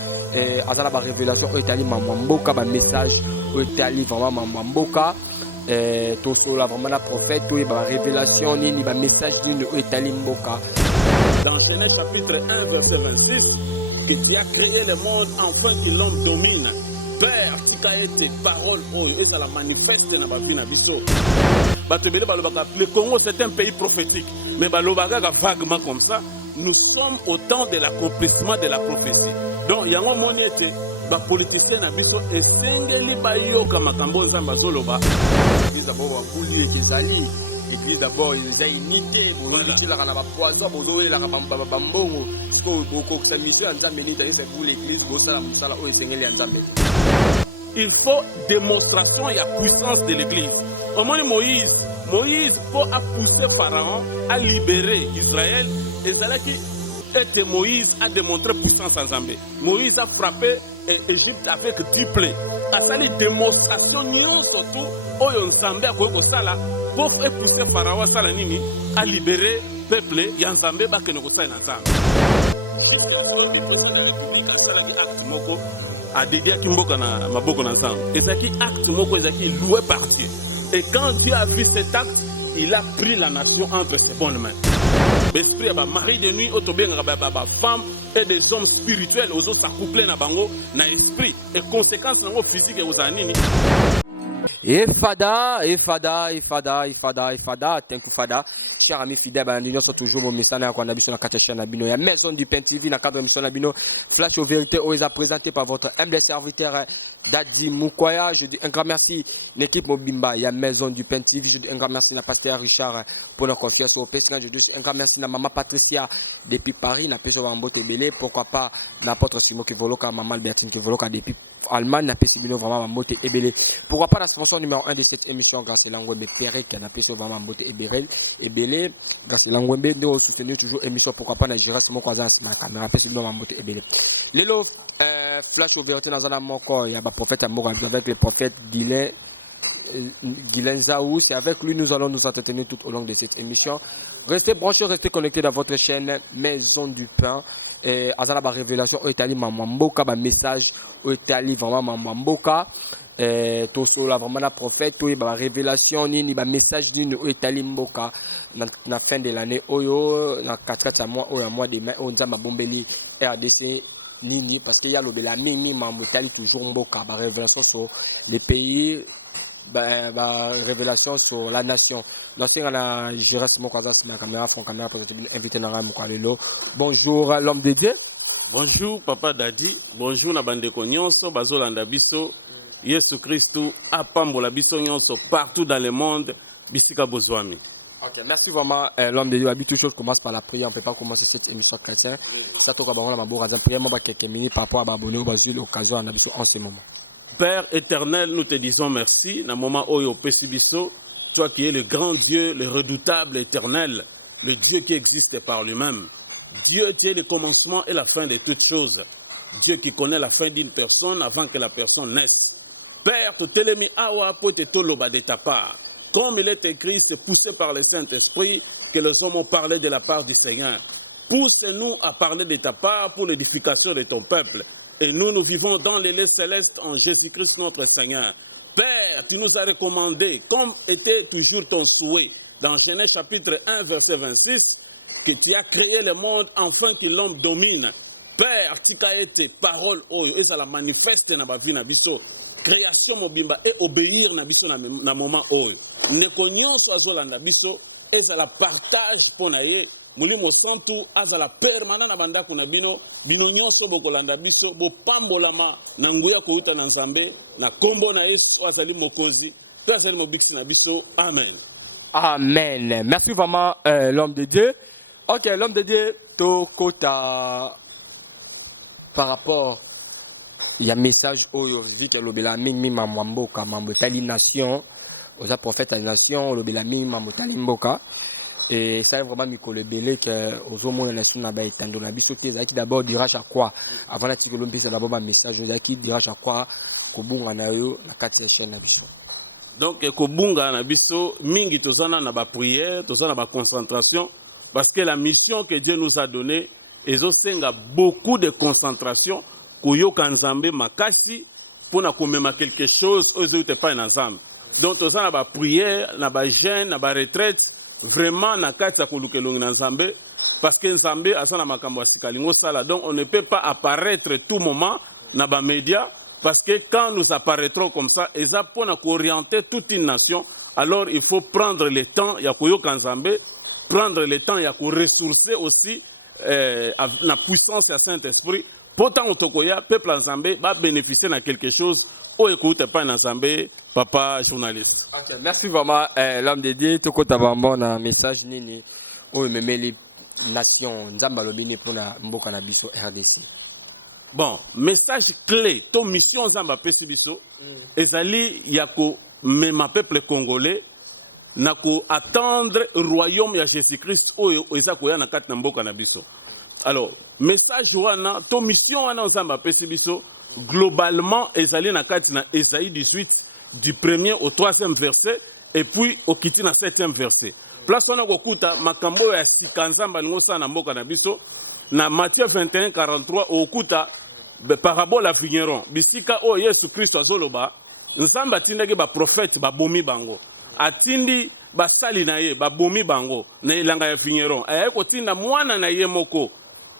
azala ba révélation oyo etali mamamboka ba message oyo etali vraiment mamamboka tosola vraiment na prophète oyo ba révélation nini ba message nini oyo etali mboka. Dans Genèse chapitre 1 verset 26, que Dieu a créé le monde afin que l'homme domine. Père, si a été parole et ça la manifeste dans la vie na biso. Le Congo c'est un pays prophétique, mais balobaka vaguement comme ça. Nous sommes au temps de l'accomplissement de la prophétie. Donc il y a un moment où les politiciens na biso esengeli bayoka makambo nzamba zoloba. Ils d'abord voulu et des alliés. Et d'abord il y a unité, il y a la poison, il y a la bambongo. Il faut démonstration et la puissance de l'église. Au moment de Moïse faut pousser Pharaon à libérer Israël. Et c'est là que Moïse a démontré puissance en Zambie. Moïse a frappé l'Égypte avec triplé. À ça, les démonstrations, surtout, au Zambie, pour pousser Pharaon à libérer le peuple. Il y a un Zambie qui ne peut pas a dédié à Kimboka na maboko na ensemble. Et c'est qui acte moko est loué par Dieu. Et quand Dieu a vu cet acte, il a pris la nation entre ses bonnes mains. L'esprit a mari de nuit, femme et des hommes spirituels, aux autres s'accoupler na bango na esprit et conséquences na physique et aux animi. Fada, thank you Fada. Chers amis fidèles, nous sommes toujours au message na biso na kati chaîne na bino ya Maison du Pain TV na cadre émission na bino Flash aux vérités où est présenté par votre humble serviteur Dadi Mukwaya. Je dis un grand merci l'équipe Mobimba ya Maison du Pain TV. Je dis un grand merci na pasteur Richard pour la confiance au Pescan. Je dis un grand merci na maman Patricia depuis Paris na peso Mbote Belé. Pourquoi pas n'importe Simo qui voloka maman Albertine qui voloka depuis Allemagne na peso bino vraiment Mbote Ebele. Pourquoi pas la sponsor numéro 1 de cette émission grâce à Langwembe Péré qui a peso vraiment Mbote Ebele. Grâce à Langwembe nous soutenir toujours émission pourquoi pas na gérer mon croisant sur ma caméra peso bino Mbote Ebele. Lelo flash au vérité dans un moko il y a ba prophète amour avec le prophète Guylaine Zaou. C'est avec lui nous allons nous entretenir tout au long de cette émission. Restez branchés, restez connectés dans votre chaîne Maison du Pain. Azala ba révélation au Italie mamamboka ba message au Italie vraiment mamamboka. Tosola vraiment la prophète ou ba révélation nini ba message nini au Italie mboka na fin de l'année oyo na 4 mois au mois de mai on nzamba bombeli RDC nini parce qu'il y a le la mimi mamotali toujours mboka ba révélation sur les pays ba révélation sur la nation. L'ancien na gérer mon croisant sur ma caméra fond caméra pour inviter na ram kwa lelo. Bonjour l'homme de Dieu. Bonjour papa Dadi. Bonjour na bande ko nyonso bazolanda biso. Yesu Christu apambola biso nyonso partout dans le monde bisika bozwami. Ok, merci vraiment l'homme de Dieu. Habitude toujours commence par la prière. On ne peut pas commencer cette émission chrétienne. Quelques minutes par rapport à abonner au l'occasion en ce moment. Père éternel, nous te disons merci. Dans le moment où Pesibiso, toi qui es le grand Dieu, le redoutable éternel, le Dieu qui existe par lui-même. Dieu qui est le commencement et la fin de toutes choses. Dieu qui connaît la fin d'une personne avant que la personne naisse. Père, tu t'es mis awa pour te toloba de ta part. Comme il est écrit, c'est poussé par le Saint-Esprit que les hommes ont parlé de la part du Seigneur. Pousse-nous à parler de ta part pour l'édification de ton peuple. Et nous vivons dans les lieux célestes en Jésus-Christ notre Seigneur. Père, tu nous as recommandé, comme était toujours ton souhait, dans Genèse chapitre 1, verset 26, que tu as créé le monde afin que l'homme domine. Père, tu as été parole, et ça la manifeste dans ma vie, na biso. Création mobimba et obéir na biso na moment oyo ne konyon so azolanda biso et ça la partage pour naye mulimo santu azala permanent na bandako na bino nyonso bokolanda biso bo pambolama na nguya ko uta na Nzambe na kombo na Yesu azali mokonzi to azali mobiksi na biso amen. Amen. Merci vraiment l'homme de Dieu. OK, l'homme de Dieu to kota par rapport il y a un message au vu que l'obéla mimi mamboka mamotali nation aux prophètes à la nation l'obéla mimi mamotali mboka et ça est vraiment mikolo belé que aux hommes na suna ba etando na bisoté zaki d'abord dira chaque quoi avant la tikolo mpisa d'abord ba message zaki dira chaque quoi kobunga na yo na kati ya chaîne na biso. Donc kobunga na biso mingi tozana na ba prière tozana ba concentration parce que la mission que Dieu nous a donnée ezosenga beaucoup de concentration koyoka nzambe makasi pona komema quelque chose oyo epai na nzambe. Donc toza na ba prière, na ba jeûne, na ba retraite vraiment na kati ya kolukelongi na nzambe parce que nzambe aza na makambo ya sika lingo sala. Donc on ne peut pas apparaître tout moment na ba médias parce que quand nous apparaîtrons comme ça, eza pona orienter toute une nation. Alors il faut prendre le temps ya koyoka nzambe, prendre le temps ya ko ressourcer aussi la puissance du Saint-Esprit. Pourtant, le peuple nzambe va bénéficier de quelque chose. Oh, écoute, pas nzambe, papa journaliste. Okay, merci vraiment, l'homme de Dieu. Tu as un message nini. Oh, mais les nations, nzamba lobini pour na mboka na biso RDC. Bon, message clé. Ton mission nzamba pesibiso. Ezali yako même peuple congolais. Nako attendre royaume ya Jésus-Christ oyo ezakoya na kati na mboka na biso. Alors, message wana, to mission wana nzamba pesi biso globalement ezali na kati na Ésaïe 18 du 1er au 3e verset et puis au kiti na 7e verset. Place wana kokuta makambo ya sika nzamba lingo sa na mboka na biso na Matthieu 21:43 okuta parabole ya vigneron. Bisika o Yesu Kristo azoloba nzamba tindaki ba prophète ba bomi bango. Atindi basali na ye babomi bango na elanga ya vigneron aye kotinda mwana na ye moko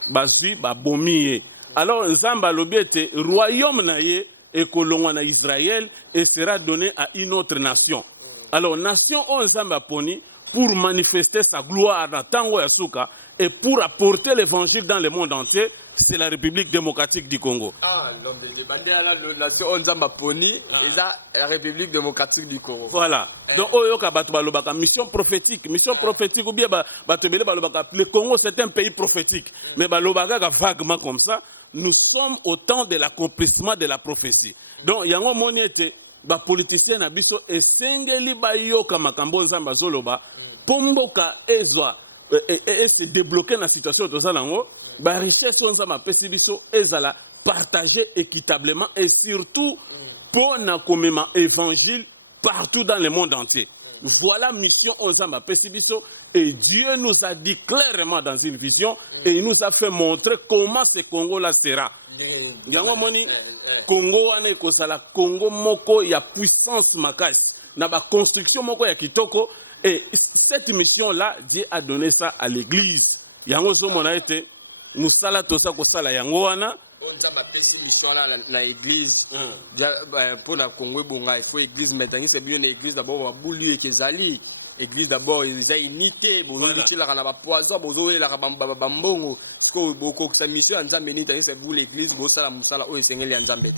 bazwi babomi ye. Alors nzamba alobi ete royaume na ye ekolongwa na Israël et sera donné à une autre nation. Alors nation o nzamba poni pour manifester sa gloire dans tango ya suka et pour apporter l'évangile dans le monde entier, c'est la République démocratique du Congo. Ah, l'homme de la nation Onzamba Poni et la République démocratique du Congo. Voilà. Donc, oyoka batu balobaka mission prophétique ou bien batu bele balobaka. Le Congo c'est un pays prophétique, mais balobaka vaguement comme ça. Nous sommes au temps de l'accomplissement de la prophétie. Donc, yango moni ete ba politicien na biso esengeli bayoka makambo nzamba zoloba pomboka ezwa et se débloquer na situation to zalango ba richesse nzamba pesi biso ezala partager équitablement et surtout pour na komema évangile partout dans le monde entier. Voilà mission nzamba pesi biso et Dieu nous a dit clairement dans une vision et il nous a fait montrer comment ce Congo là sera. Yango moni Congo wana ekozala Congo moko ya puissance makasi na ba construction moko ya kitoko et cette mission là Dieu a donné ça à l'église. Yango zo mona ete musala tosa ko sala yango wana on a petit mission là na église pour na Congo bonga il faut église maintenant c'est bien l'église d'abord boulu et kezali église d'abord ils a unité bon unité là na ba poison bozo la ba mbongo ko boko sa mission nzambe ni c'est vous l'église bo sala musala o esengeli ya nzambe.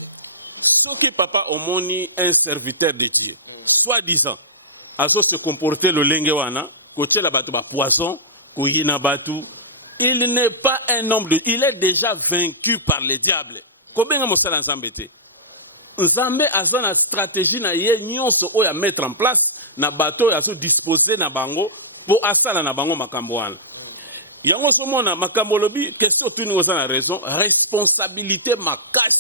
Ce que papa omoni un serviteur de Dieu soi-disant aso se comporter le lenge wana ko tshela bato ba poison ko yina batu. Il n'est pas un homme de... Il est déjà vaincu par le diable. Combien de gens Nzambe te? Nzambe a une stratégie na ye nyonso o ya mettre en place na bateau ya to disposer na bango pour asala na bango makambo wana. Yango somona makambo lobi question tu nous a raison responsabilité makasi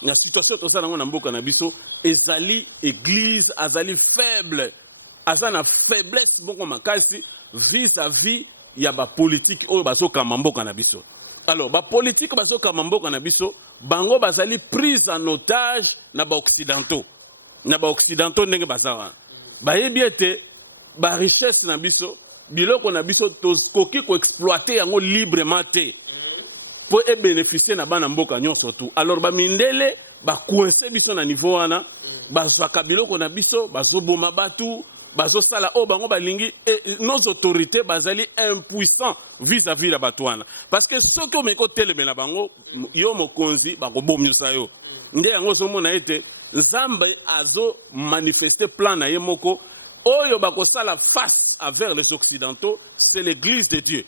na situation to sala na mboka na biso ezali église azali faible azana faiblesse bongo makasi vis-à-vis ya ba politique oyo basoka mamboka na biso. Alors ba politique basoka mamboka na biso bango bazali prise en otage na ba occidentaux ndenge bazawa ba yebiete ba richesse na biso biloko na biso koki ko exploiter yango librement te pour bénéficier na bana mboka nyonso tout. Alors ba mindele ba coincer biso na niveau wana bazwaka biloko na biso bazoboma batu bazosala o bango balingi et nos autorités bazali impuissants vis-à-vis la batwana parce que ce que meko telemela bango yo mokonzi bakobomisa yo nde yango somona ete nzambe azo manifester plan na ye moko oyo bakosala face envers les occidentaux. C'est l'église de Dieu,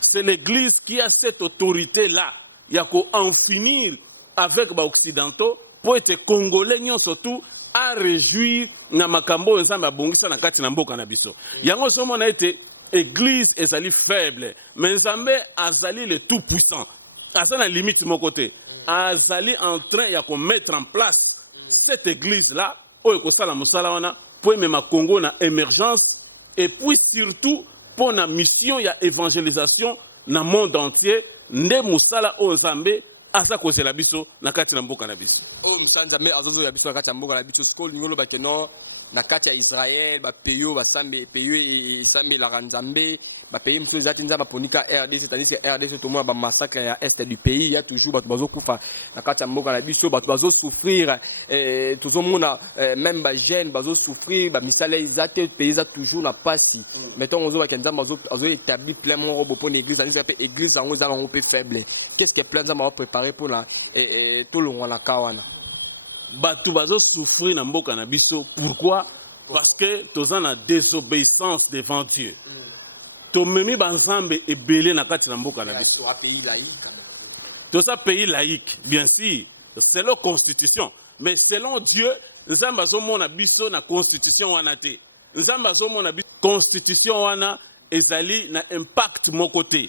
c'est l'église qui a cette autorité là ya ko en finir avec ba occidentaux pour être congolais surtout à réjouir na makambo nzambe abongisa na kati na mboka na biso. Yango somona ete église ezali faible mais nzambe azali le tout puissant azana limite mon côté azali en train ya ko mettre en place cette église là oyo ko sala musala wana pour même Congo na émergence et puis surtout pour na mission ya évangélisation na monde entier nde musala o nzambe asa kozela biso na kati na mboka na biso. Oh Nzambe azozo ya biso na kati ya mboka na biso siko lingolo bakeno na kati ya Israël ba peyo ba sambe peyo e sambe la Nzambe ba pays mso ezati nzamba ponika RDC c'est-à-dire que RDC tout le monde ba massacre ya est du pays il y a toujours bato bazo kufa na kati ya mboka na biso bato bazo souffrir tozo mona même ba jeune bazo souffrir ba misala ezate pays za toujours na pasi mettons ozo ba nzamba bazo établir pleinement robo pour l'église c'est-à-dire que église en za un peu faible qu'est-ce que plein nzamba va préparer pour la tout le monde na kawana bato bazo souffrir na mboka na biso pourquoi parce que toza na désobéissance devant Dieu tomemi banzambe ebele na kati na mboka na biso toza pays laïque bien sûr selon constitution mais selon Dieu nzambe azomona biso na constitution wana te nzambe azomona biso constitution wana ezali na impact moko te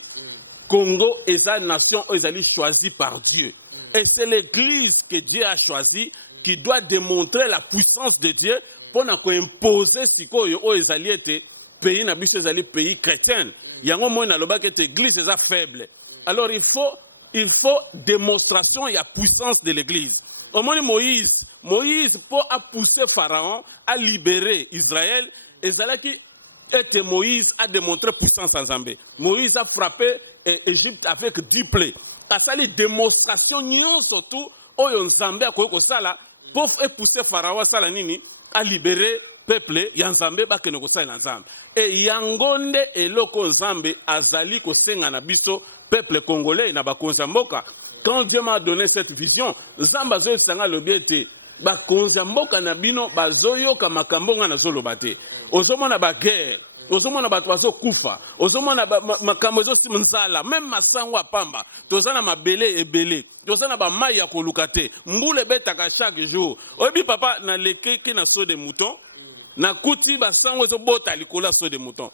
Congo eza nation ezali choisie par Dieu et c'est l'église que Dieu a choisi qui doit démontrer la puissance de Dieu pour imposer sikoyo o ezali ete pays na biso ezali pays chrétien yango moi na loba que église eza faible alors il faut démonstration et la puissance de l'église au moins Moïse pour a pousser Pharaon à libérer Israël ezalaki ete Moïse a démontré puissance en Zambé Moïse a frappé Égypte avec 10 plaies asali démonstration nyonso tout oyo Nzambe akoki kosala pour pousser Pharaon asala nini a libérer peuple ya Nzambe bakene kosalela Nzambe et yango nde eloko Nzambe azali kosenga na biso peuple congolais na bakonzi mboka quand Dieu m'a donné cette vision Nzambe azoyesanga lobi ete bakonzi mboka na bino bazoyoka makambo nga nazoloba te ozomona baguerre ozomona bato bazokufa ozomona makambo ezosimba nzala même masango apamba toza na mabele ebele toza na bamai ya koluka te mbula ebetaka chaque jour oyebi papa nalekeki na so de mouton na kuti basango ezobota likolo ya so de mouton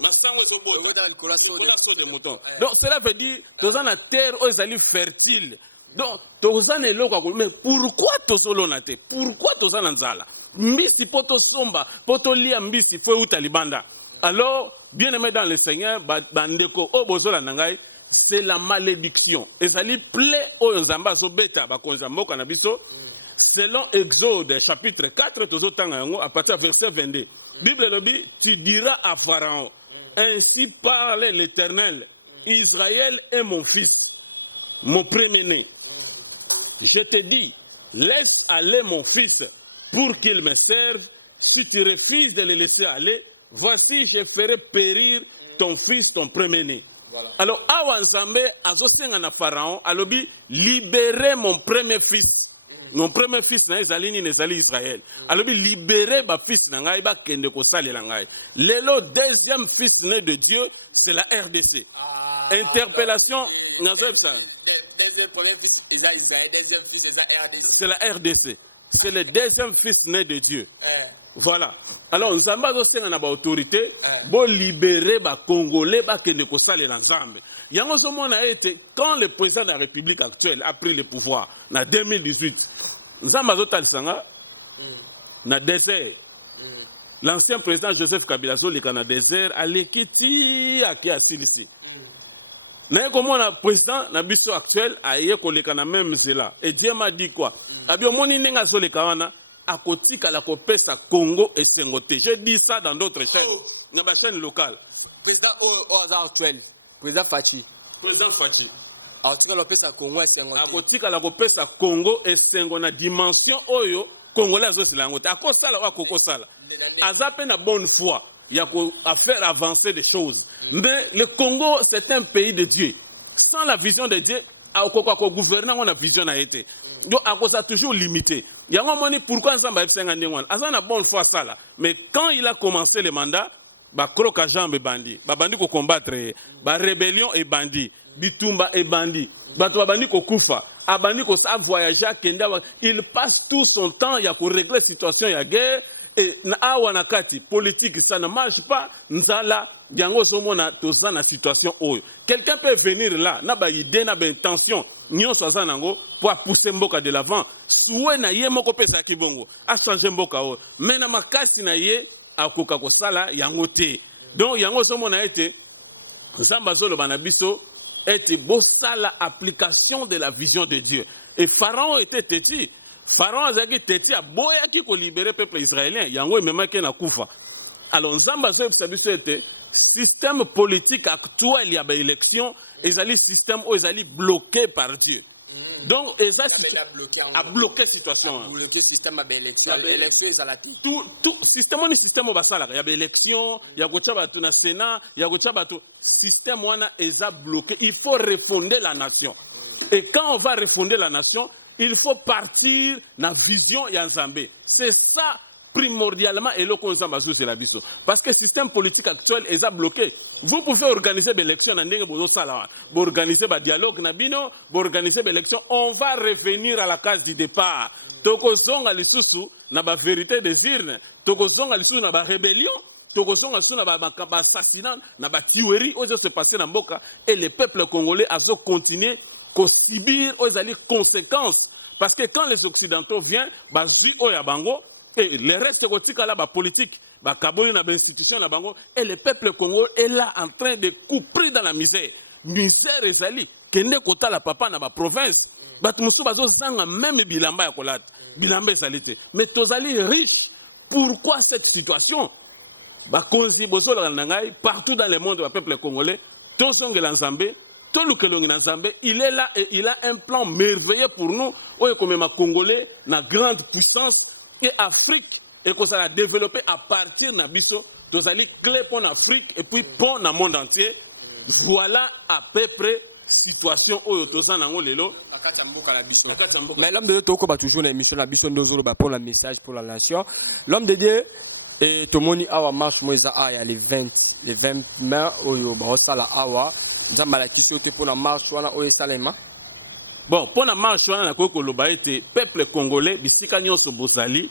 masango ezobota likolo ya so de mouton donc cela veut dire toza na terre oyo ezali fertile donc toza na eloko akolo mais pourquoi tozolona te pourquoi toza na nzala mbisi po tosomba po tolia mbisi fo euta libanda alors bien aimé dans le Seigneur bandeko o bozola na ngai c'est la malédiction ezali plaie oyo Nzambe azobeta bakonzi mboka na biso selon Exode chapitre 4 tozotanga yango à partir verset 22 Bible lobi tu diras à Pharaon ainsi parle l'Éternel Israël est mon fils mon premier-né je te dis laisse aller mon fils pour qu'il me serve si tu refuses de le laisser aller voici je ferai périr ton fils ton premier-né voilà. Alors awa Nzambe azosenga na Pharaon alobi libérer mon premier fils mon premier fils na ezali ni ezali Israël alobi libérer ba fils na ngai ba kende ko salela ngai lelo deuxième fils né de Dieu c'est la RDC interpellation nazobsa c'est la RDC c'est le deuxième fils né de Dieu voilà alors Nzambe azosenga na ba autorité bo libérer ba congolais ba kende ko salela Nzambe yango somona ete quand le président de la République actuelle a pris le pouvoir en 2018 Nzambe azotalisanga na désert l'ancien président Joseph Kabila zoleka na désert alekiti aki asilisi na komona président na biso actuel aye koleka na même zela et Dieu m'a dit quoi abi omoni nenga zoleka wana akotika la kopesa Congo et Sengote je dis ça dans d'autres chaînes na ba chaîne locale président au hasard actuel président Fachi akotika la kopesa Congo et Sengo na dimension oyo congolais azosila yango te akosala oyo akokosala aza pe na bonne foi ya à faire avancer des choses mais le Congo c'est un pays de Dieu sans la vision de Dieu akoko gouverner on a vision na été donc akosa toujours limité yango moni pourquoi Nzambe asenga ndengwana aza na bonne foi sala mais quand il a commencé le mandat ba kroka jambe bandi babandi ko combattre ba rébellion et bandi bitumba et bandi bato babandi ko kufa abandi ko sa voyager kenda il passe tout son temps ya ko régler situation ya guerre et na awa na kati politique ça ne marche pas nzala yango somona toza na situation oyo quelqu'un peut venir là na ba idée na ba intention nyonso aza nango pour pousser mboka de l'avant souwe na ye moko pesa kibongo a changer mboka oyo mais na makasi na ye akoka kosala yango te donc yango somona ete Nzambe azoloba na biso était ça l'application de la vision de Dieu. Et Pharaon était têtu. Pharaon a dit têtu à boya qui libérer le peuple israélien. Yango même qui na kufa. Alors nzamba zo bisabiso était système politique actuel, il y a des élections, ils allaient système où ils allaient bloqué par Dieu. Donc, ils a bloqué la situation. Bloqué le système d'élection. Tout système, on est système au basala. Il y a des élections, il y a le Sénat, il y a le système où ils a bloqué. Il faut refonder la nation. Et quand on va refonder la nation, il faut partir de la vision Yanzambé. C'est ça. Primordialement, et le c'est la biso. Parce que le système politique actuel est bloqué. Vous pouvez organiser des élections, vous organiser des dialogues, vous organiser des élections. On va revenir à la case du départ. Tokozonga lisusu na ba vérité des urnes. Tokozonga lisusu na ba rébellion. Tokozonga lisusu na ba assassinat, na ba tuerie, où se passer dans Mboka. Et le peuple congolais a continué à subir les conséquences. Parce que quand les Occidentaux viennent, Bango, et le reste de la politique, l'institution, et le peuple congolais est là en train de couper dans la misère. Misère et zali, kende kota la papa na ba province, batumusu bazo zanga même bilamba ya kolata, bilamba ezalite. Mais tozali riche. Pourquoi cette situation? Bakonzi bozo la nangai partout dans le monde du peuple congolais, tozonge la Nzambe, tolukelongi na Nzambe, il est là et il a un plan merveilleux pour nous, comme ma Congolais, na grande puissance. Et Afrique, et qu'on a développé à partir de Nabiso, nous allons clé pour l'Afrique et puis pour le monde entier. Voilà à peu près la situation où nous avons lelo. Mais l'homme de Dieu, tu as toujours l'émission, la mission de pour le message pour la nation. L'homme de Dieu, et tout le monde a marche, moi, il y a les 20 mai, où il y a dans la question pour la marche, où il y a bon, pour la marche, le peuple congolais, bisika nyonso bozali,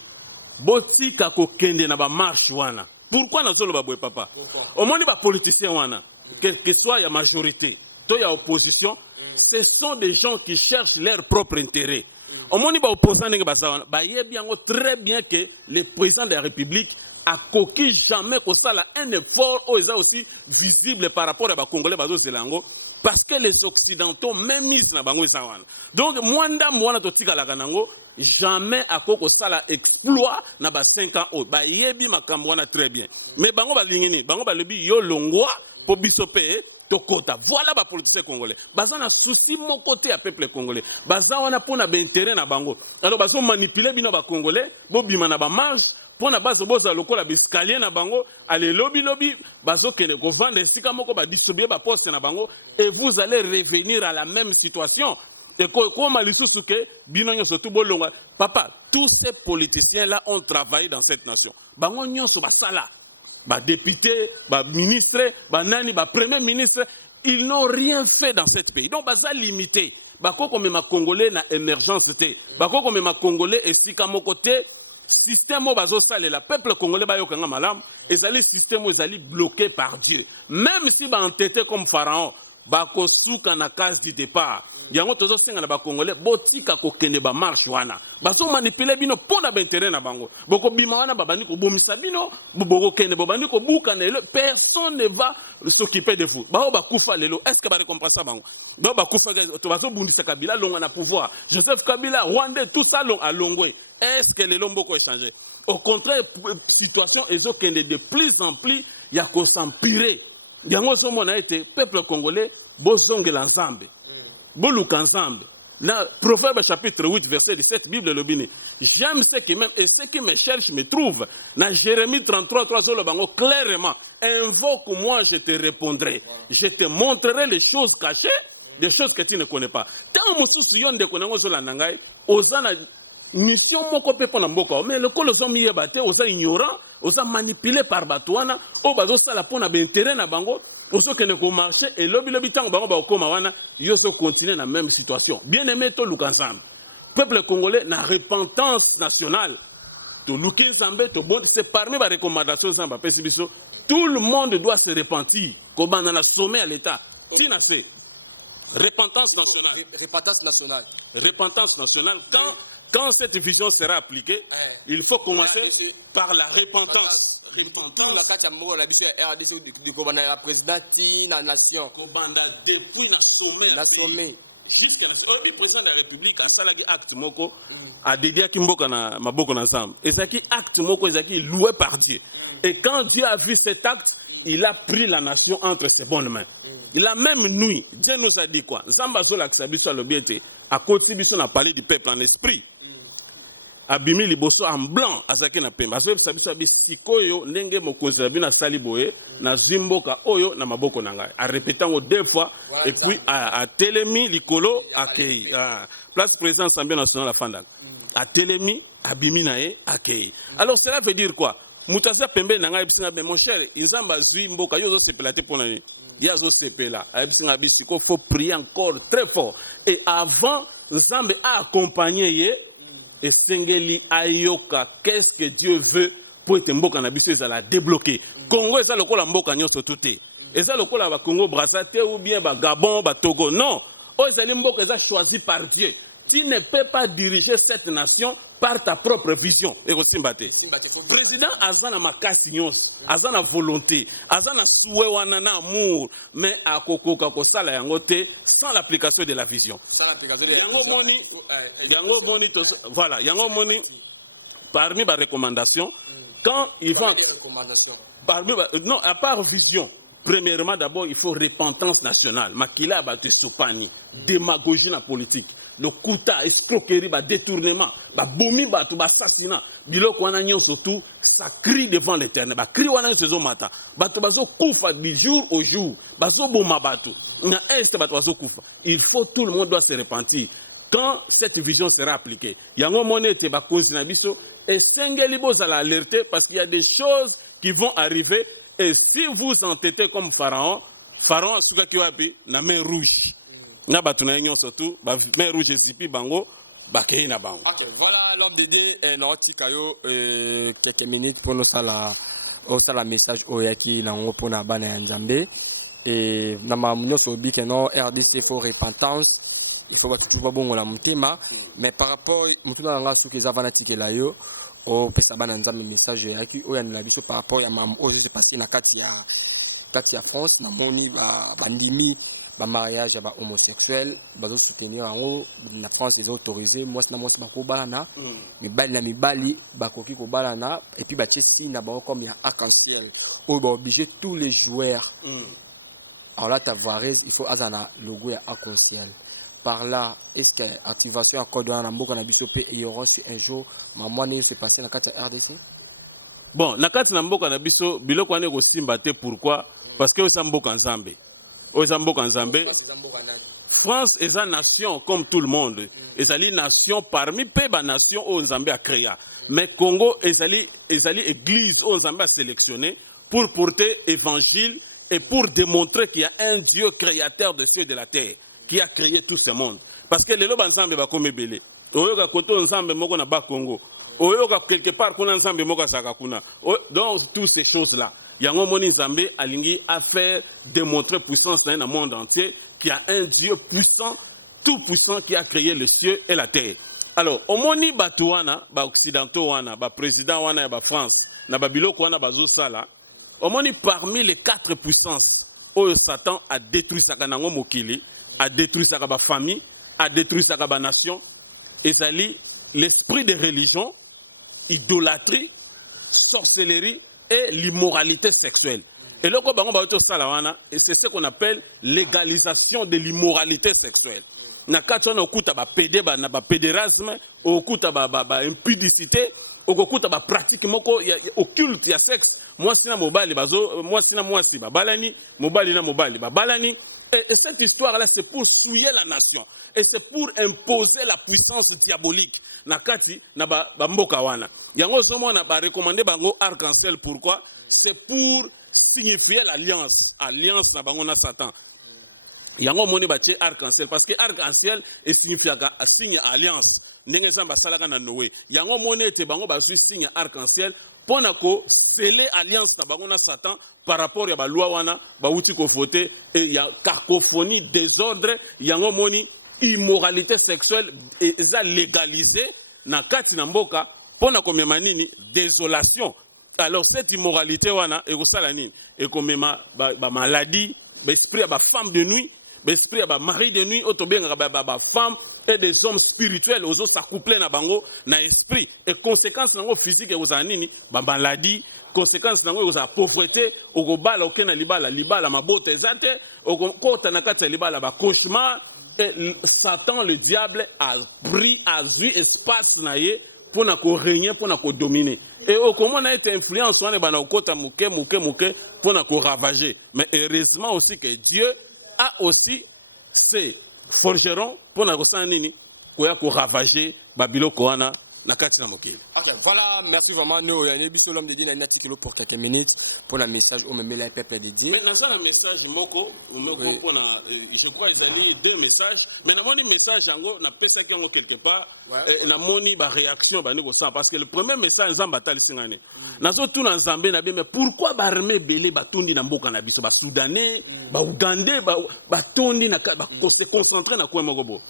botika kokende na ba marche wana. Pourquoi nazolo ba boye papa? Au moins ba politiciens wana, quel que soit la majorité, to ya opposition, ce sont des gens qui cherchent leur propre intérêt. Au moins ba opposants ndenge bazawana, ba yebi yango très bien que le président de la République a coquille jamais que ça un effort aussi visible par rapport à ba congolais bazo zelango. Parce que les Occidentaux même misent na bango zawana. Donc mwanda mwana totika la kanango jamais akoko sala exploit na ba 5 ans o ba yebi makambo wana très bien. Mais bango ba lingini, bango ba lebi yo longwa po bisope tokota. Voilà ba politiciens congolais. Baza na souci mon côté à peuple congolais. Baza wana pona ba intérêt na bango. Alors bazo manipuler bino ba congolais, bo bima na ba marche pona bazo boza lokola biscalier na bango, allez lobby bazo kene ko vendre sika moko ba distribuer ba poste na bango et vous allez revenir à la même situation. Et comme Alisusu ke bino nyonso tu bolonga. Papa, tous ces politiciens là ont travaillé dans cette nation. Bango nyonso basala. Ba député, ba ministre, ba nani, ba premier ministre, ils n'ont rien fait dans ce pays. Donc baza limité. Bako comme ma congolais na émergence té. Bako comme ma congolais et sika moko té. Système où bazo sale la peuple congolais ba yokanga malam, ezali système où ezali bloqué par Dieu. Même si ba entêté comme pharaon, bako souka na case du départ. Yango tozo senga na ba congolais botika ko kende ba marche wana. Bazo manipuler bino pona ba intérêt na bango. Boko bima wana babandi ko bomisa bino, boko kende babandi ko buka na personne ne va s'occuper de vous. Ba kufa lelo, est-ce que ba récompenser bango? Ba kufa to bazo bundisa Kabila longa na pouvoir. Joseph Kabila, Rwanda, tout ça long à longwe. Est-ce que les lomboko échanger? Au contraire, situation ezo kende de plus en plus ya ko s'empirer. Yango zo mona été peuple congolais bozonge l'ensemble. Boluka ensemble. Dans Proverbe chapitre 8, verset 17, Bible le bini. J'aime ce qui m'aiment et ceux qui me cherchent me trouvent. Dans Jérémie 33, 3, clairement, invoque-moi, je te répondrai. Je te montrerai les choses cachées, des choses que tu ne connais pas. Tant que tu yon de connais sur la nangai, osana mission moko pe pona mboka. Mais le col ozo miye bate, osa ignorant, osa manipulé par batouana, o bazo sala pona bintérêt na bango. Pour ceux qui ne peuvent marcher et lobby tant bango ba okoma wana yo so continuer na même situation. Bien aimé to lukanzambe. Peuple congolais na repentance nationale. To lukinzambe to bon c'est parmi les recommandations zamba pesibiso. Tout le monde doit se repentir. Comme on a sommet à l'état. Financé. Repentance nationale. Repentance nationale. Repentance nationale. Quand cette vision sera appliquée, il faut commencer par la repentance. repentance la carte amour la biso RDC du commandant la présidente na nation kobanda depuis na sommet le président de la République asalaki acte moko adédiaki mboka na maboko na Nzambe ezaki acte moko ezaki loué par Dieu et quand Dieu a vu cet acte il a pris la nation entre ses bonnes mains. La même nuit, Dieu nous a dit quoi? Nzambe azolakisa biso alobi ete akoti biso na parler du peuple en esprit. Abimi liboso en blanc azaki na pembe. Azobebisa biso abi sikoyo ndenge mokonzi na bino asali boye na zimboka oyo na maboko na ngai. A répétant deux fois et puis a telemi likolo akei. Place président Assemblée nationale afanda. A telemi abimi na ye akei. Alors cela veut dire quoi? Moutasa pembe na ngai bisinga be mon cher, Nzambe azwi mboka yo zo sepela te pona ni. Ya zo sepela. Bisinga bisiko faut prier encore très fort. Et avant Nzambe a accompagné ye et sengeli ayoka qu'est-ce que Dieu veut pour être mboka na biso ezala débloquer. Congo eza lokola mboka nyonso tuté. Eza lokola ba Congo Brazzaville ou bien ba Gabon, ba Togo. Non. O ezali mboka eza choisi par Dieu. Tu ne peux pas diriger cette nation par ta propre vision. Président azana makasi nyonso, azana volonté, azana souhait wana na amour, mais akokoka kosala yango te sans l'application de la vision. Yango moni voilà, yango moni parmi les recommandations quand ils vont non à part vision. Premièrement, d'abord, il faut repentance nationale. Makila battu soupani, démagogie na politique, le kuta, escroquerie, détournement, bomi batu, assassinat. Biloko wana nyon surtout, ça crie devant l'Éternel. Crie wana nyon sezo mata. Batu bazo koufa du jour au jour. Bazo boma batu. Na est batu bazo koufa. Il faut tout le monde doit se repentir. Quand cette vision sera appliquée, yango moné te ba konzina biso et sengeli bozala alerter parce qu'il y a des choses qui vont arriver. Et si vous entêtez comme Pharaon, Pharaon tout cas qui va puis na main rouge. Na batuna nyon surtout, ba main rouge zipi bango, bakei na bango. OK, voilà l'homme de Dieu et notre kayo quelques minutes pour nous faire la message oyaki na ngopo na bana Nzambe et na mamunyo so bi que non RDC faut repentance. Il faut toujours bon la mutema mais par rapport mutuna nga suki za vanatike la yo o pesa bana Nzambe message yaki oya na biso par rapport ya mam o s'est passé na kati ya France na moni bandimi ba mariage ba homosexuel bazo soutenir en na France ils autorisé moi na moi ba ko bana mibali na mibali ba koki ko bana et puis ba chesi na ba comme ya arc-en-ciel o ba obligé tous les joueurs alors là ta voireuse il faut azana logo ya arc-en-ciel. Par là, est-ce que l'activation à Côte d'Ivoire na biso pe et y aura su un jour maman ne se passer na carte RDC? Bon, na carte na mboka na biso biloko wane ko simba te pourquoi? Parce que oza mboka Nzambe. Oza mboka Nzambe. France est une nation comme tout le monde. Ezali nation parmi pe ba nation o Nzambe a créé. Mais Congo ezali église o Nzambe a sélectionné pour porter évangile et pour démontrer qu'il y a un Dieu créateur des cieux et de la terre qui a créé tout ce monde. Parce que les loba Nzambe ba comme belé. Oyoka koto Nzambe moko na ba Congo. Oyoka quelque part kuna Nzambe moko saka kuna. Donc toutes ces choses là. Yango moni Nzambe alingi a fait démontrer puissance dans le monde entier qu'il y a un Dieu puissant, tout puissant qui a créé les cieux et la terre. Alors, omoni batu wana, ba occidentaux wana, ba président wana ba France, na ba biloko wana bazo sala. Omoni parmi les 4 puissances où Satan a détruit sakanango mokili, a détruit sa famille, a détruit sa nation, et ça lit l'esprit de religion, idolâtrie, sorcellerie et l'immoralité sexuelle. Et là, c'est ce qu'on appelle légalisation de l'immoralité sexuelle. Na katona okuta ba pédérasme, okuta ba impudicité, okuta ba pratique moko occulte ya sexe. Moi sina mobali bazo, moi sina mwasi ba balani, mobali na mobali ba balani. Et cette histoire-là, c'est pour souiller la nation. Et c'est pour imposer la puissance diabolique. Nakati, na mboka wana. Yango somo na ba recommander bango arc-en-ciel. Pourquoi? C'est pour signifier l'alliance. Alliance na bango na Satan. Yango moni bache arc-en-ciel. Parce que arc-en-ciel signifie signe alliance. Ndenge zamba salaka na Noé. Yango moni ete bango bazui signe arc-en-ciel. Ponako sceller alliance na bango na Satan. Par rapport à la loi wana ba uti ko voter et il y a cacophonie, désordre, yango moni immoralité sexuelle et ça légalisé na kati na mboka pona komema nini désolation Alors cette immoralité wana ekosala nini ekomema ba maladie ba esprit ya ba femme de nuit ba esprit ya ba mari de nuit otobengaka ba femme et des hommes spirituels ozo s'accoupler na bango na esprit et conséquence nango physique ekozala nini ba maladie conséquence nango ekozala pauvreté okobala okena libala mabota eza te okokota na kati ya libala ba cauchemar et Satan le diable a pris azui espace na ye pour na régner pour na dominer et comment on a été influence on est bana okota muke pour na ravager mais heureusement aussi que Dieu a aussi ses forgerons pour na kosana nini koya ko ravager babiloko wana na kati na mokili. Voilà, merci vraiment nous il y a biso l'homme de Dieu na article pour quelques minutes pour le message au même le peuple de Dieu. Mais dans un message moko pour na je crois ils ont deux messages mais na moni message yango na pesa ki yango quelque part na moni ba réaction ba niko ça parce que le premier message nzamba tali singane nazo tout na nzambe na bien mais pourquoi ba armée belé ba tondi na mboka na biso ba soudanais ba ougandais ba tondi na ba se concentrer na kwa moko bo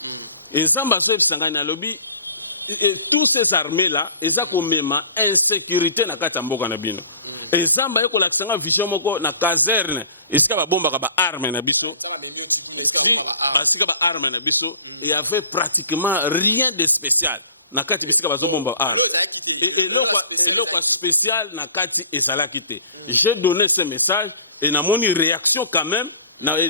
nzamba so singane lobby. Et toutes ces armées-là, ils ont même insécurité dans la mboka na bino. Et zamba yeko la kisanga vision moko na caserne, isika ba bomba ba arme na biso. Basika ba arme na biso, il y avait pratiquement rien de spécial. Na kati bisika ba bomba arme. Et loko spécial na kati ezala kité. J'ai donné ce message et na moni réaction quand même.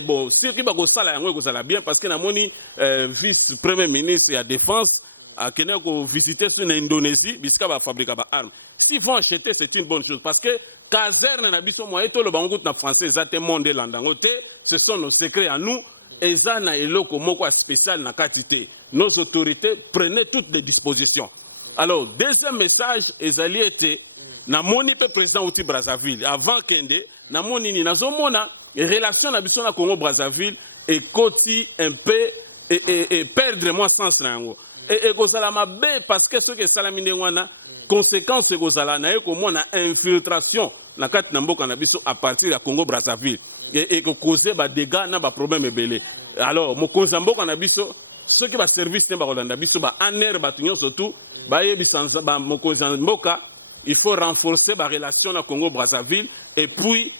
Bon, ceux qui ba ko sala yango ko sala bien parce que na moni vice premier ministre et la défense à Keneko visiter sur l'Indonésie, bisika ba fabriquer ba armes. S'ils vont acheter, c'est une bonne chose parce que caserne na biso moyen to le bango na français zate monde landangote, ce sont nos secrets à nous. Ezana eloko moko spécial na quantité. Nos autorités prenaient toutes les dispositions. Alors, deuxième message, ezali était na moni pe président outi Brazzaville avant Kende, na moni ni nazomona relation na biso na Congo Brazzaville et koti un peu et perdre moi sens na yango. Et kozala mabe parce que ce que salamine wana conséquence kozala na ekomona infiltration na kati na mboka na biso à partir ya Congo Brazzaville et que causer ba dégâts na ba problème ebele. Alors mokonza mboka na biso ceux qui ba service te ba kolanda biso ba aner ba tunyo surtout ba yebisanza ba mokonza mboka il faut renforcer ba relation na Congo Brazzaville et puis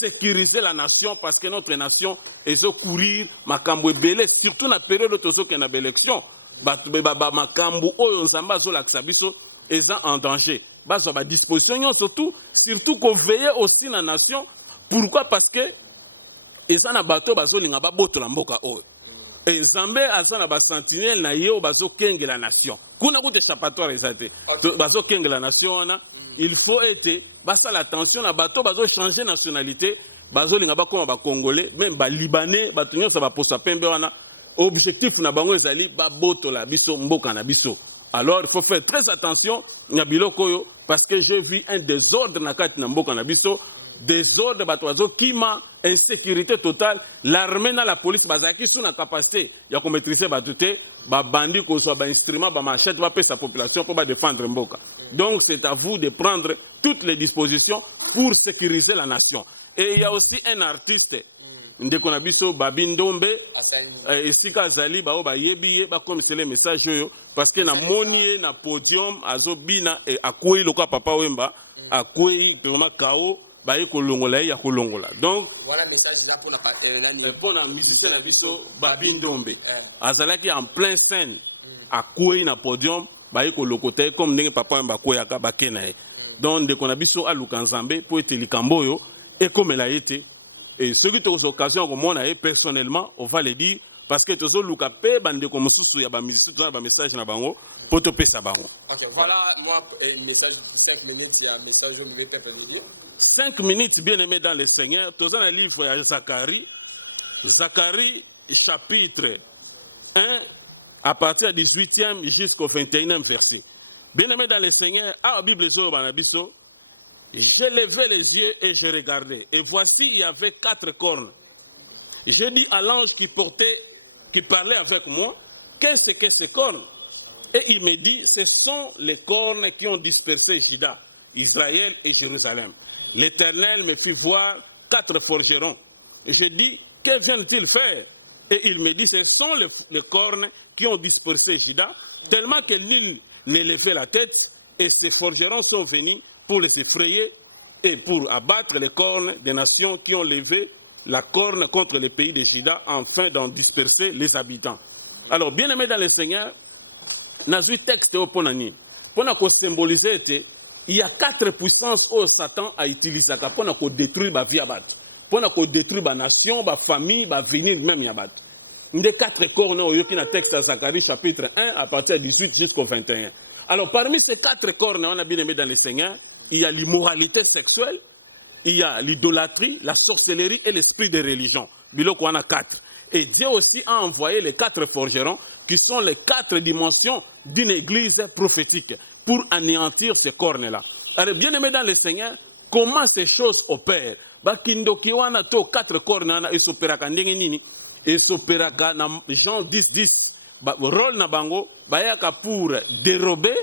sécuriser la nation parce que notre nation est au courir makambo ebele surtout na période tozo ke na élection. Makambu oyo nzamba zo la biso eza en danger bazo ba disposition surtout qu'on veille aussi na nation pourquoi parce que eza na bato bazo linga ba boto la mboka oyo et nzambe aza na ba sentinelle na yo bazo kenge la nation kuna kote échappatoire ezate bazo kenge la nation na il faut être basa l'attention na bato bazo changer nationalité bazo linga ba koma ba congolais même ba libanais bato nyonso ba posa pembe wana. Objectif na bango ezali ba boto la biso mboka na biso. Alors il faut faire très attention na biloko yo parce que j'ai vu un désordre na kati na mboka na biso, désordre batwazo kima insécurité totale, l'armée na la police bazaki sous na capacité ya ko maîtriser batute ba bandi ko so ba instrument ba machette va pesa population pour ba défendre mboka. Donc c'est à vous de prendre toutes les dispositions pour sécuriser la nation. Et il y a aussi un artiste ndeko na biso Babindombe esika zali ba ba yebi ba comme télé message yo parce que na moni na podium azobina e akoyi lokwa papa wemba akoyi vraiment kao ba ye kolongola ya kolongola donc voilà message là pour na musicien na biso Babindombe azalaki en plein scène akoyi na podium ba ye kolokota comme ndenge papa wemba akoyi aka bakena ye donc ndeko na biso aluka nzambe po ete likambo yo et comme elle a été. Et ce qui est aux occasions comme on a personnellement, on va le dire parce que tous les cas pe bande comme sous ya ba musique tout ba message na bango pour te pesa bango. Voilà moi une message de 5 minutes il y a un message je vais faire dire. 5 minutes bien aimé dans le Seigneur, tous dans le livre de Zacharie chapitre 1 à partir du 18e jusqu'au 21e verset. Bien aimé dans le Seigneur, la Bible zo banabiso. J'ai levé les yeux et j'ai regardé. Et voici, il y avait 4 cornes. J'ai dit à l'ange qui parlait avec moi, qu'est-ce que ces cornes? Et il me dit, ce sont les cornes qui ont dispersé Juda, Israël et Jérusalem. L'Éternel me fit voir 4 forgerons. Et j'ai dit, que viennent-ils faire? Et il me dit, ce sont les cornes qui ont dispersé Juda, tellement que l'île ne levait la tête, et ces forgerons sont venus pour les effrayer et pour abattre les cornes des nations qui ont levé la corne contre les pays de Juda, afin d'en disperser les habitants. Alors, bien aimé dans le Seigneur, Nazui texte au Ponani, pour symboliser, il y a 4 puissances où Satan a utilisé pour détruire la vie, pour détruire la nation, la famille, l'avenir même. Des 4 cornes, il y a un texte à Zacharie chapitre 1 à partir de 18 jusqu'au 21. Alors, parmi ces 4 cornes, on a bien aimé dans le Seigneur, il y a l'immoralité sexuelle, il y a l'idolâtrie, la sorcellerie et l'esprit de religion. Biloko en a 4. Et Dieu aussi a envoyé les 4 forgerons qui sont les 4 dimensions d'une église prophétique pour anéantir ces cornes-là. Alors, bien aimé dans le Seigneur, comment ces choses opèrent? Bakindoki wana to 4 cornes wana esopéraka ndenge nini? Esopéraka na Jean 10:10. Rôle na bango bayaka pour dérober,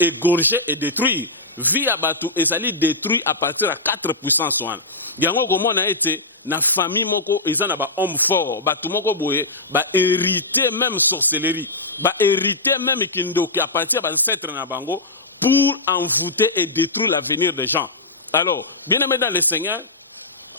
égorger et détruire. Via batu ezali détruit à partir de 4 puissances wana. Yango komona ete na famille moko ezana ba homme fort, batu moko boye ba hériter même sorcellerie, ba hériter même kindoki à partir de ancêtre na bango pour envoûter et détruire l'avenir des gens. Alors, bien aimé dans le Seigneur,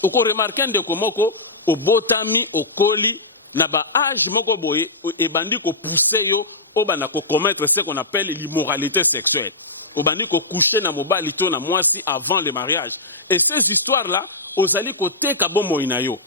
oko remarquer ndeko moko au botami au koli na ba âge moko boye e bandi ko pousser yo o bana ko commettre ce qu'on appelle l'immoralité sexuelle. Au bandi ko coucher na mobali to na mwasi avant le mariage. Et ces histoires-là, ozali ko teka bomo inayo.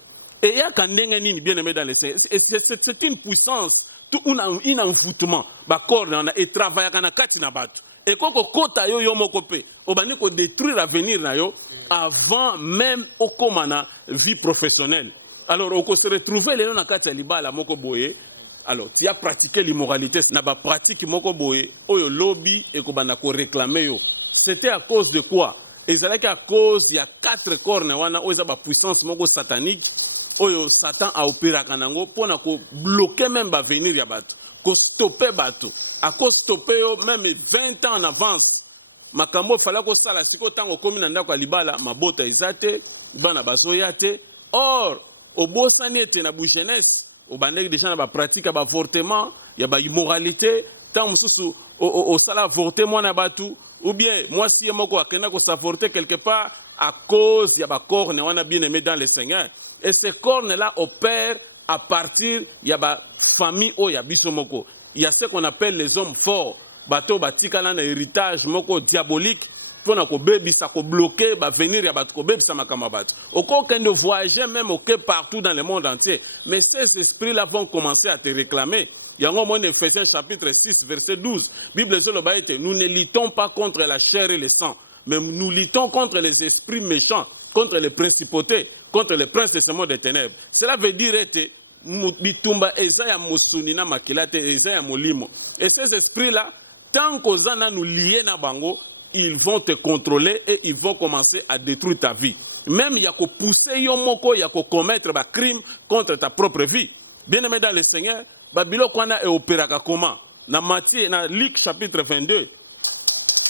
Et ya kandenge nini bien aimé dans le Seigneur. C'est une puissance, tout un envoûtement. Ba corps na et travailler kana kati na batu. Et koko kota yo yo moko pe. Au bandi ko détruire l'avenir na yo avant même au komana vie professionnelle. Alors on se retrouver les na kati ya libala moko boye. Alors, tu as pratiqué l'immoralité, tu n'as pas pratiqué mokoboye, oyo lobby et kobana ko réclamer yo. C'était à cause de quoi? Et c'est à cause il y a 4 cornes wana oyo ba puissance moko satanique, oyo Satan a opéré kanango pour na ko bloquer même ba venir ya bato, ko stopper bato. À cause stopper yo même 20 ans en avance. Makambo fala ko sala siko tango komi na ndako libala mabota ezate, bana bazoya te. Or, obosani ete na bu jeunesse au bandek des gens ba pratique ba avortement, ya ba immoralité, tant mususu au sala avortement na batu ou bien moi si moko akena ko s'avorter quelque part à cause ya ba corne wana bien aimé dans le Seigneur. Et ces cornes là opèrent à partir ya ba famille o ya biso moko. Il y a ce qu'on appelle les hommes forts, bato batika na héritage moko diabolique. Pour na ko bebisa ko bloquer ba venir ya bato ko bebisa makama bato. Aucun ne voyager même partout dans le monde entier. Mais ces esprits là vont commencer à te réclamer. Il y a un moment Éphésiens chapitre 6 verset 12. Bible dit nous ne luttons pas contre la chair et le sang, mais nous luttons contre les esprits méchants, contre les principautés, contre les princes de ce monde des ténèbres. Cela veut dire que bitumba eza ya musuni na makilate eza ya molimo. Et ces esprits là tant qu'ozana nous lier na bango, ils vont te contrôler et ils vont commencer à détruire ta vie. Même il y a qu'à pousser yo moko, il y a qu'à commettre un crime contre ta propre vie. Bien aimé dans le Seigneur, Babylone kwana e opéraka comment? Dans Matthieu, dans Luc chapitre 22,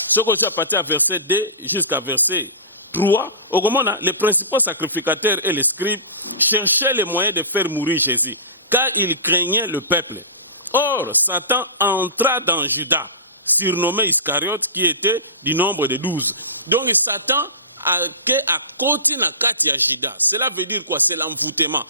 ce que tu as parti à verset 2 jusqu'à verset 3, au moment les principaux sacrificateurs et les scribes cherchaient les moyens de faire mourir Jésus, car ils craignaient le peuple. Or, Satan entra dans Judas, surnommé Iscariote, qui était du nombre de 12. Donc Satan a côté na kati ya Judas. Cela veut dire quoi? C'est l'envoûtement.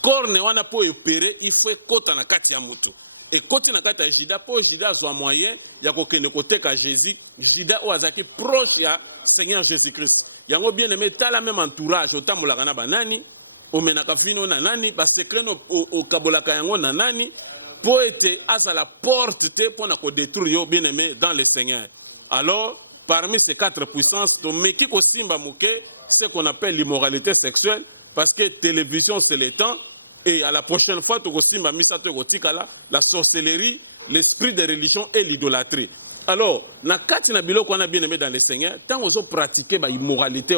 Corne wana po opérer, il faut kota na kati ya moto. Et côté na kati ya Judas, pour Judas soit moyen, ya kokende kote ka Jésus, Judas o azaki proche ya Seigneur Jésus-Christ. Yango bien aimé, tala même entourage, otambolaka na banani, omenaka fino na nani, ba secret no o kabolaka yango na nani. Pour être à la porte pour nous détruire bien aimé dans le Seigneur. Alors, parmi ces 4 puissances, ce qu'on appelle l'immoralité sexuelle, parce que télévision c'est le temps, et à la prochaine fois, la sorcellerie, l'esprit de religion et l'idolâtrie. Alors, na kati na bilo qu'on a bien aimé dans le Seigneur, tant qu'on pratique l'immoralité,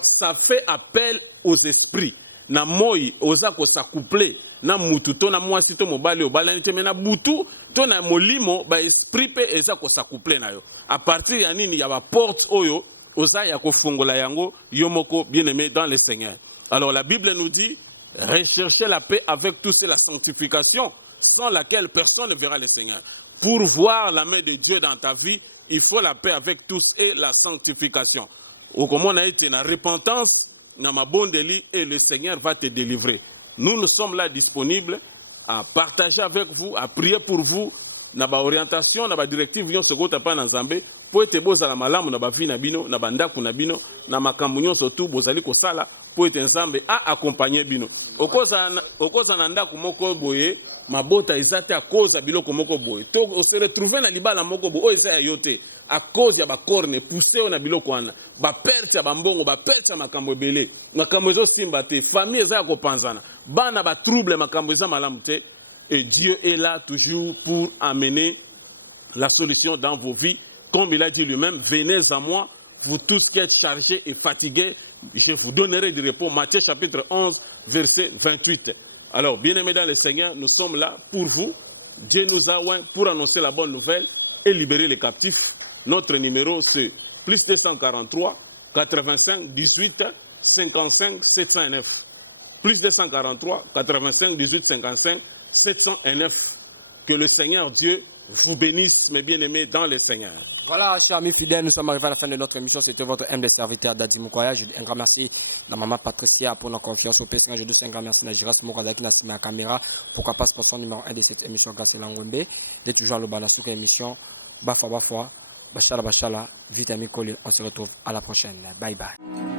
ça fait appel aux esprits. Na moi oza ko s'accoupler na mutu to na mwasi to mobali obala nite na butu to na molimo ba esprit pe eza ko s'accoupler na yo à partir ya nini ya ba porte oyo oza ya ko fungola yango yomoko bien-aimé dans le Seigneur. Alors la Bible nous dit recherchez la paix avec tous et la sanctification sans laquelle personne ne verra le Seigneur. Pour voir la main de Dieu dans ta vie, il faut la paix avec tous et la sanctification. Comment on a été dans la repentance, dans ma bonne délit, et le Seigneur va te délivrer. Nous sommes là disponibles à partager avec vous, à prier pour vous, na ba orientation, na ba directive, yon se gota pa na Nzambe, po ete bozala malamu na ba vie na bino, na ba ndaku na bino, na makambo nyonso tu bozali kosala, po ete Nzambe a accompagner bino. Okoza na ndaku moko boye, mabota ezate a cause ya biloko moko boye. To se retrouver na libala moko boye, o eza ya yote, a cause ya ba corne, pousse na biloko wana, ba perte ya bambongo, ba perte ya makambo ebele, makambo ezo simba te, famille eza ya kopanzana, bana ba trouble makambo eza malamu te. Et Dieu est là toujours pour amener la solution dans vos vies. Comme il a dit lui-même, venez à moi, vous tous qui êtes chargés et fatigués, je vous donnerai du repos. Matthieu chapitre 11, verset 28. Alors, bien-aimés dans le Seigneur, nous sommes là pour vous. Dieu nous a oint pour annoncer la bonne nouvelle et libérer les captifs. Notre numéro, c'est plus 243 85 18 55 709. Plus 243 85 18 55 709. Que le Seigneur Dieu vous bénisse, mes bien-aimés dans le Seigneur. Voilà, chers amis fidèles, nous sommes arrivés à la fin de notre émission. C'était votre humble serviteur Daddy Mukwaya. Je dis un grand merci à maman Patricia pour notre confiance au Seigneur. Je dis un grand merci à Jiras Moukada qui n'a pas la caméra. Pourquoi pas sponsor numéro 1 de cette émission, grâce à Langwembe. C'est toujours le Banasuka émission. Bafwa, Bachala, vite ami Colin. On se retrouve à la prochaine. Bye bye.